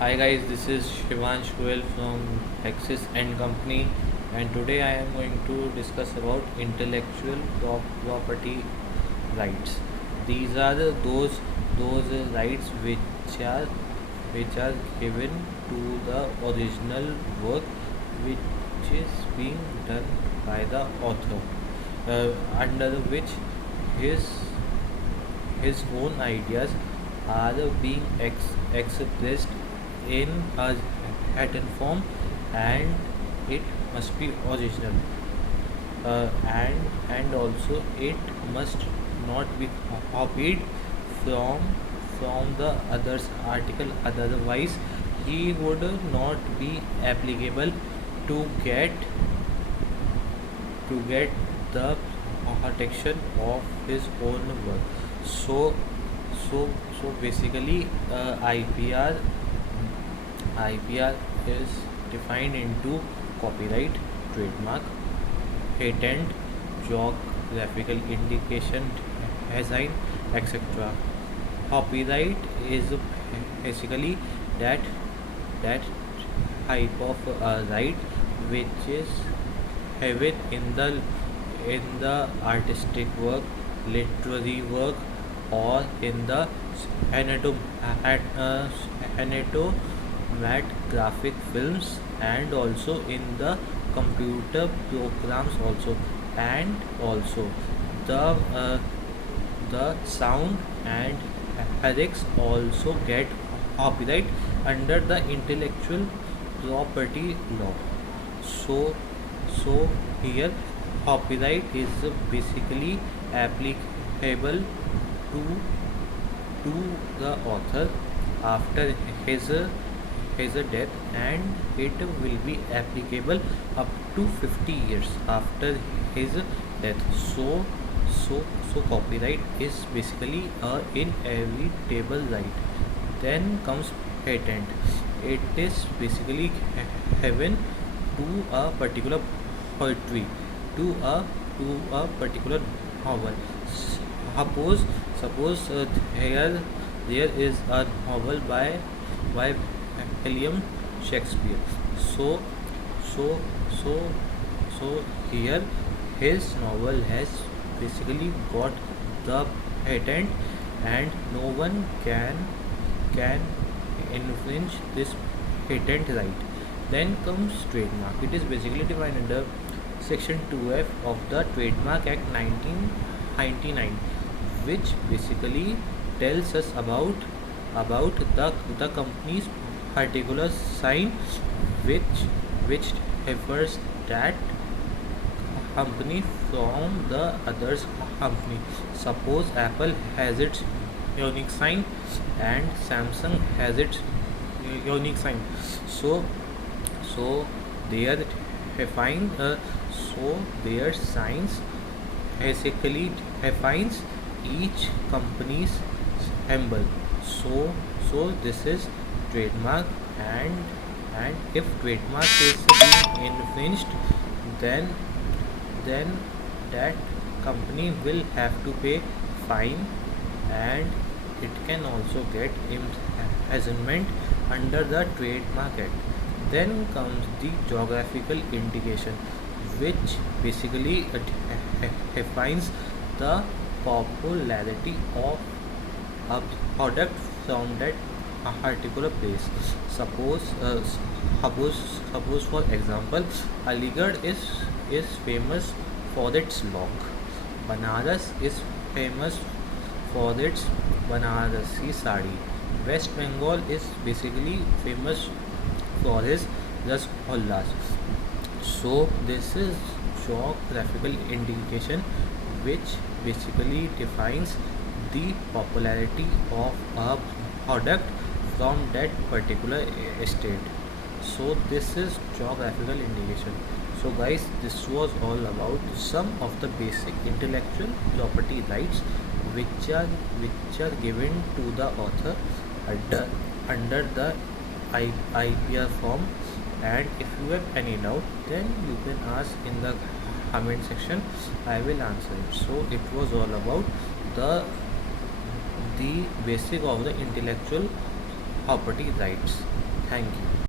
Hi guys, this is Shivansh Goel from Axis and Company, and today I am going to discuss about intellectual property rights. These are those rights which are given to the original work which is being done by the author, under which his his own ideas are being expressed in a written form, and it must be original, and also it must not be copied from the others article, otherwise he would not be applicable to get the protection of his own work. So basically, IPR is defined into copyright, trademark, patent, geographical indication, design, etc. Copyright is basically that that type of right which is heavy in the artistic work, literary work, or in the cinematographic films, and also in the computer programs also, and also the uh, the sound and lyrics also get copyright under the intellectual property law. So so here copyright is basically applicable to to the author after his his death, and it will be applicable up to 50 years after his death. So copyright is basically a inevitable right. Then comes patent. It is basically given to a particular poetry, to a particular novel. Suppose suppose there is a novel by William Shakespeare. So so so so here his novel has basically got the patent, and no one can infringe this patent right. Then comes trademark. It is basically defined under Section 2F of the Trademark Act 1999, which basically tells us about the company's particular sign, which differs that company from the others company. Suppose Apple has its unique sign and Samsung has its unique sign. So so they are define so their signs basically defines each company's symbol. So this is trademark, and if trademark is being infringed, then then that company will have to pay fine, and it can also get imprisonment under the trademark act. Then comes the geographical indication, which basically defines the popularity of a product from that particular place. Suppose for example, Aligarh is famous for its lock. Banaras is famous for its Banarasi sari. West Bengal is basically famous for his rasgullas. So this is geographical indication, which basically defines the popularity of a product from that particular state. So this is geographical indication. So guys, this was all about some of the basic intellectual property rights which are given to the author under the IPR form. And if you have any doubt, then you can ask in the comment section. I will answer it. So it was all about the the basic of the intellectual property rights. Thank you.